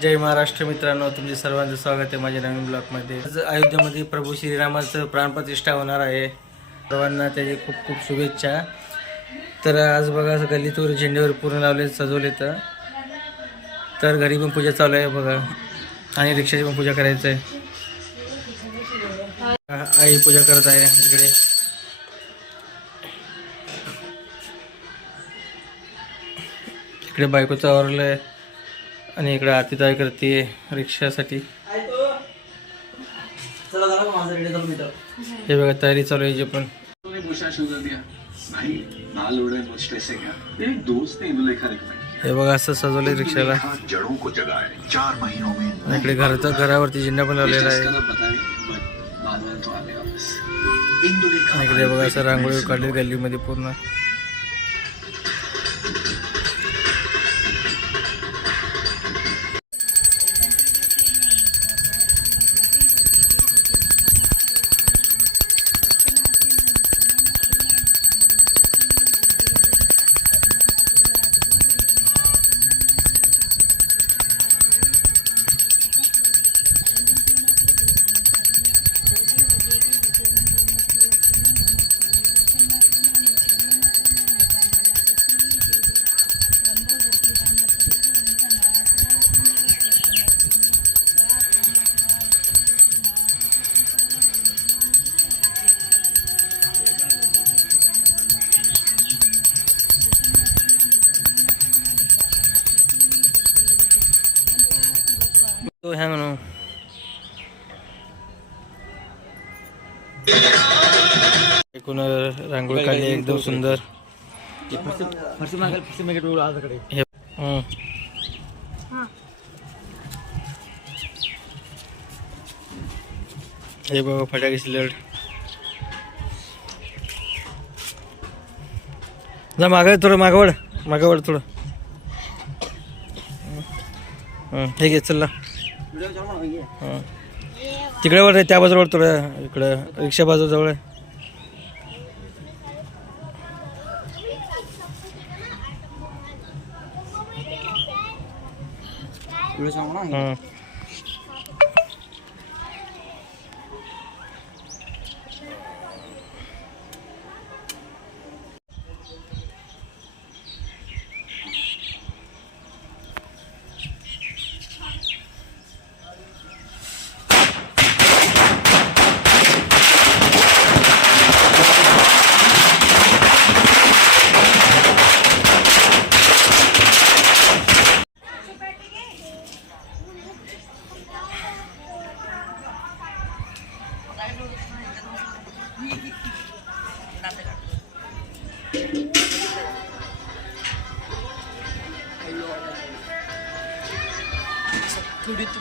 जय महाराष्ट्र मित्रांनो तुमचे सर्वांचं स्वागत आहे माझ्या नवीन ब्लॉगमध्ये. आज अयोध्येमध्ये प्रभू श्रीरामाचं प्राणप्रतिष्ठा होणार आहे. सर्वांना त्याची खूप खूप शुभेच्छा. तर आज बघा गल्लीतवर झेंड्यावर पूर्ण लावले सजवले तर. तर घरी पण पूजा चालू आहे बघा. आणि रिक्षाची पण पूजा करायचं आहे. आई पूजा करत आहे इकडे. इकडे बायकोचं आवरलं आहे आणि इकडे आरती तयार करते रिक्षासाठी. हे बघा तयारी चालू आहे जे पण. हे बघा असं सजवलंय रिक्षाला. इकडे घराचं घरावरती झेंडा पण लावलेला आहे. इकडे बघा असं रांगोळी काढली गल्लीमध्ये पूर्ण. तो ह्या म्हणून एकूण रांगोळी काढली एकदम सुंदर। हे हं. हे बघा फटाके लढ जा मागं थोडं मागवड मागवड थोडं। हं, हे घे चल ना हं. तिकडे वर आहे, त्या बाजूवर थोडं इकडं रिक्षा बाजू जवळ आहे हं. துடித்து